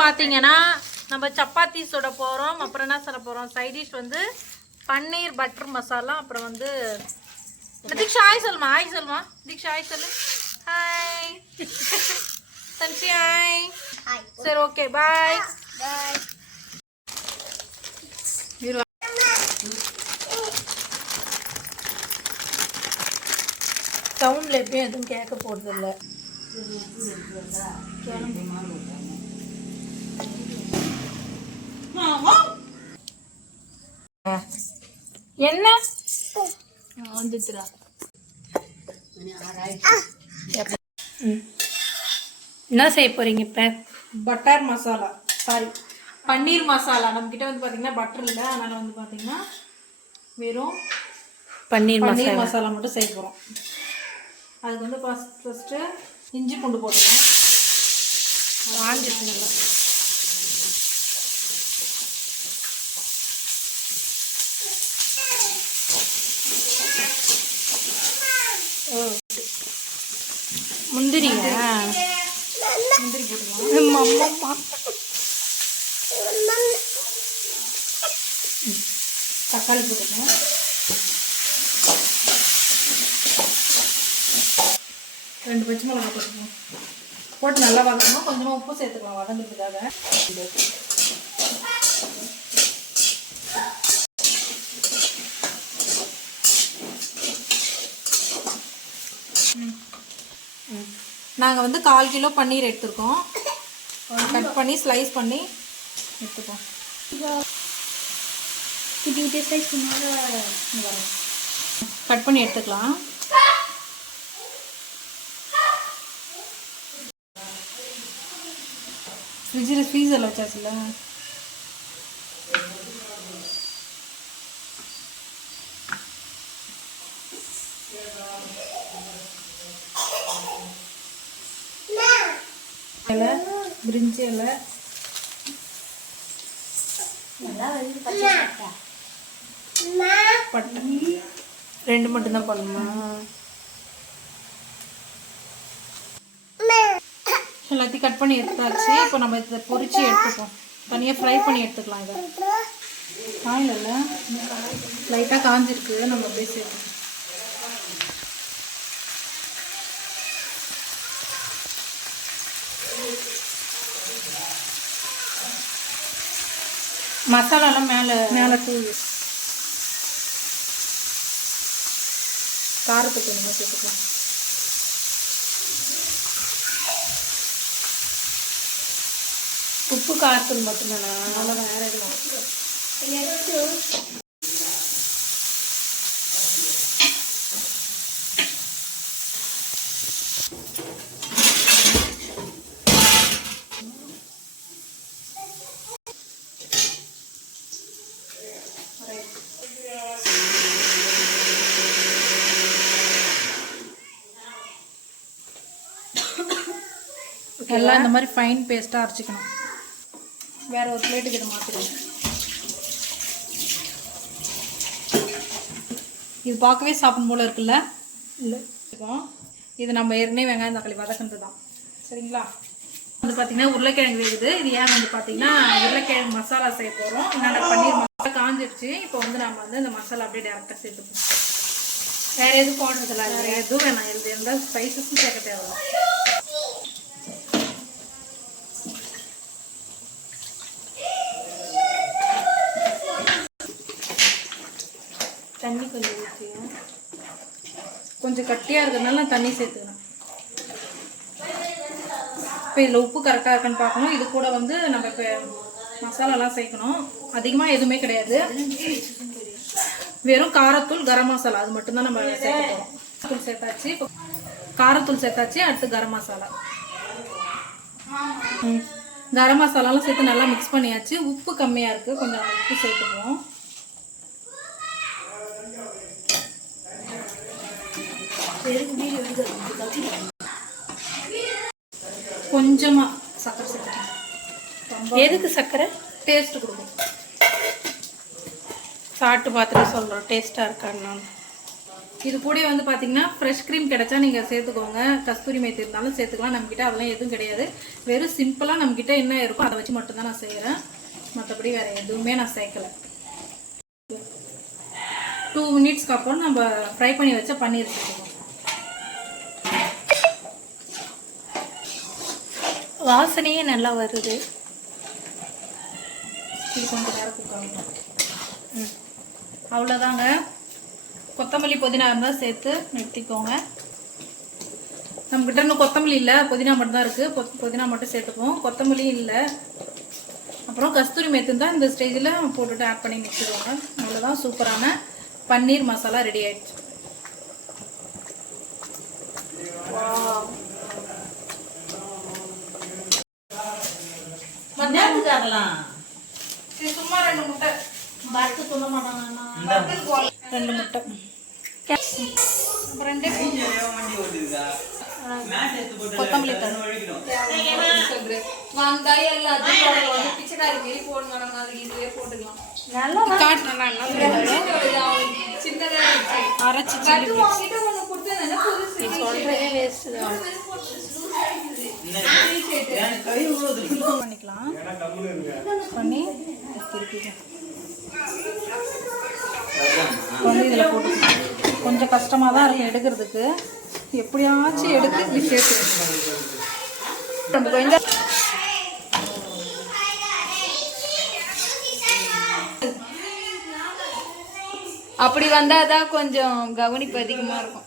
பார்த்தீங்கன்னா நம்ம சப்பாத்தி சுட போகிறோம் அப்புறம் என்ன சொல்ல போகிறோம் சைட் டிஷ் வந்து பன்னீர் பட்டர் மசாலா அப்புறம் வந்து தீக்ஷா ஹாய் சொல்லுமா ஹாய் சொல்லுமா? தீக்ஷா ஹாய் சொல்லு. ஹாய் தன்சி ஹாய் சரி ஓகே பாய் சவுண்டில் எப்பயும் எதுவும் கேட்க போகிறதில்ல என்ன? வந்துச்சுரா என்ன செய்ய போறீங்க இப்போ? பட்டர் மசாலா. சாரி பன்னீர் மசாலா. நம்மக்கிட்ட வந்து பார்த்தீங்கன்னா பட்டர் இல்லை. அதனால் வந்து பார்த்தீங்கன்னா வெறும் பன்னீர் பன்னீர் மசாலா. மட்டும் செய்ய போகிறோம் அதுக்கு வந்து ஃபஸ்ட் ஃபஸ்ட்டு இஞ்சி பூண்டு போட்டுக்கலாம். வாங்கிட்டு முந்திரி முந்திரி போட்டுக்கலாம் தக்காளி போட்டுக்கலாம் ரெண்டு பச்சை மிளகாய் போட்டுக்கலாம் போட்டு நல்லா வதக்கணும். கொஞ்சமாக உப்பு சேர்த்துக்கலாம் வதங்குறதுக்காக. நாங்கள் வந்து கால் கிலோ பன்னீர் எடுத்திருக்கோம். கட் பண்ணி ஸ்லைஸ் பண்ணி எடுத்துக்கோம் கட் பண்ணி எடுத்துக்கலாம். ஃப்ரிட்ஜில் ஃப்ரீசரில் வச்சாச்சுல இலை பிரிஞ்சி இலை. பட்டை. ரெண்டு மட்டும்தான் பண்ணணுமா எல்லாத்தையும் கட் பண்ணி எடுத்தாச்சு. இப்போ நம்ம இதை பொரிச்சு எடுத்துப்போம் தனியாக ஃப்ரை பண்ணி எடுத்துக்கலாம் இதை. காயிலல்ல லைட்டாக காஞ்சிருக்கு. நம்ம அப்படியே சேர்க்கணும் மசாலாலாம் மேலே மேலே தூள் காரத்துக்கு என்ன சேர்த்துக்கலாம் உப்பு காரத்தூள் மட்டும்தானா? அவ்வளோ வேற எதுவும். எல்லாம் இந்த மாதிரி ஃபைன் பேஸ்ட்டாக அரைச்சிக்கணும். வேற ஒரு பிளேட்டுக்கு இதை மாற்றிடுவோம் இது பார்க்கவே சாப்பிடும் போல இருக்குல்ல? இல்லை. இது நம்ம ஏற்கனவே வெங்காயம் தக்காளி வதக்குனது தான் சரிங்களா? வந்து பார்த்தீங்கன்னா உருளைக்கிழங்கு வேகுது. இது ஏன் வந்து பார்த்தீங்கன்னா உருளைக்கிழங்கு மசாலா செய்ய போகிறோம் என்னென்ன பன்னீர் மசாலா காஞ்சிடுச்சு இப்போ வந்து நம்ம வந்து இந்த மசாலா அப்படியே டேரெக்டாக சேர்த்துப்போம் வேற எதுவும் போடுறதில்ல. வேற எதுவும் வேணாம். எது எந்த ஸ்பைசஸும் சேர்க்க தேவையில்ல. தண்ணி கொஞ்சம் ஊற்றிக்கணும் கொஞ்சம் கட்டியாக இருக்கிறதுனால நான் தண்ணி சேர்த்துக்கிறேன் இப்போ இதில் உப்பு கரெக்டாக இருக்கான்னு பார்க்கணும். இது கூட வந்து நம்ம இப்போ மசாலாலாம் சேர்க்கணும். அதிகமாக எதுவுமே கிடையாது. வெறும் காரத்தூள் கரம் மசாலா. அது மட்டும்தான் நம்ம சேர்த்துக்கணும் தூள் சேர்த்தாச்சு. இப்போ காரத்தூள் சேர்த்தாச்சு. அடுத்து கரம் மசாலா. கரம் மசாலாலாம் சேர்த்து நல்லா மிக்ஸ் பண்ணியாச்சு. உப்பு கம்மியாக இருக்குது கொஞ்சம் உப்பு சேர்த்துக்குவோம். கொஞ்சமா சக்கரை சேர்த்துக்கணும் எதுக்கு சர்க்கரை டேஸ்ட் கொடுக்கும் சாப்பிட்டு பார்த்துட்டு சொல்கிறோம் டேஸ்ட்டாக இருக்கான்னு இது கூட வந்து பார்த்தீங்கன்னா ஃப்ரெஷ் க்ரீம் கிடைச்சா நீங்கள் சேர்த்துக்கோங்க. கஸ்தூரி மேத்தி இருந்தாலும் சேர்த்துக்கலாம். நம்மக்கிட்ட அதெல்லாம் எதுவும் கிடையாது. வெறும் சிம்பிளாக நம்மக்கிட்ட என்ன இருக்கோ அதை வச்சு மட்டும்தான் நான் செய்கிறேன் மற்றபடி வேறு எதுவுமே நான் சேர்க்கலை. டூ மினிட்ஸ்க்கு அப்புறம் நம்ம ஃப்ரை பண்ணி வச்ச பன்னீர் சேர்த்துக்கோங்க. வாசனையே நல்லா வருது. இது கொஞ்சம் நேரம் ம். அவ்வளோதாங்க. கொத்தமல்லி புதினா இருந்தால் சேர்த்து நிறுத்திக்கோங்க. நம்மக்கிட்ட இன்னும் கொத்தமல்லி இல்லை புதினா மட்டும்தான் இருக்குது புதினா மட்டும் சேர்த்துப்போம் கொத்தமல்லி இல்லை. அப்புறம் கஸ்தூரி மேத்து தான் இந்த ஸ்டேஜில் போட்டுட்டு ஆட் பண்ணி மிக்சிடுவாங்க அவ்வளோதான் சூப்பரான பன்னீர் மசாலா ரெடி ஆயிடுச்சு. சும்மா ரெண்டு முட்டை. பத்து சொல்ல மாட்டாங்க ரெண்டு முட்டை. ரெண்டே கொத்தமல்லி தரும் அரைச்சி சொல்றதே வேஸ்ட் தான் பண்ணிக்கலாம் பண்ணி வந்து இதில் போட்டு கொஞ்சம் கஷ்டமாக தான் இருக்கும் எடுக்கிறதுக்கு எப்படியாச்சும் எடுத்து இப்படி சேர்த்து கொஞ்சம் அப்படி வந்தாதான் கொஞ்சம் கவனிப்பு அதிகமா இருக்கும்.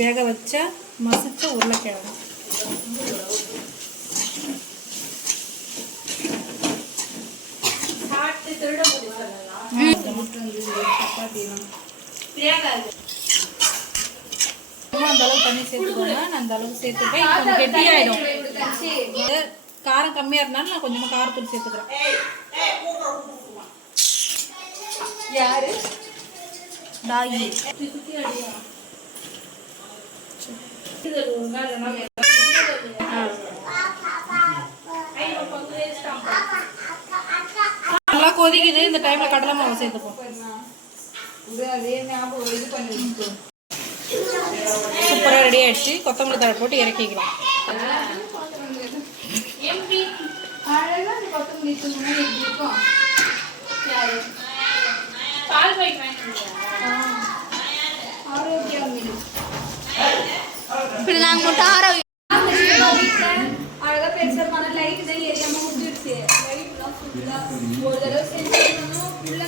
வேக வச்ச மசிச்ச உருளைக்கிழங்கு. அந்த அளவுக்கு தண்ணி சேர்த்துக்கோங்க. நான் அந்த அளவுக்கு சேர்த்துப்பேன். கொஞ்சம் கெட்டியாயிடும். காரம் கம்மியா இருந்தாலும் நான் கொஞ்சமா காரத்தூள் சேர்த்துக்கிறேன். யாரு? நல்லா கொதிக்குது. இந்த டைம்ல கடலை மாவு சேர்த்துப்போம் சூப்பரா ரெடி ஆயிடுச்சு. கொத்தமல்லி தழை போட்டு இறக்கிக்கலாம். இப்படி நாங்க மட்டும் ஆற அழகா பெருசா லைட் தான் எரியாம முடிஞ்சிருச்சு. லைட் ஃபுல்லா ஒரு தடவை செஞ்சு உள்ள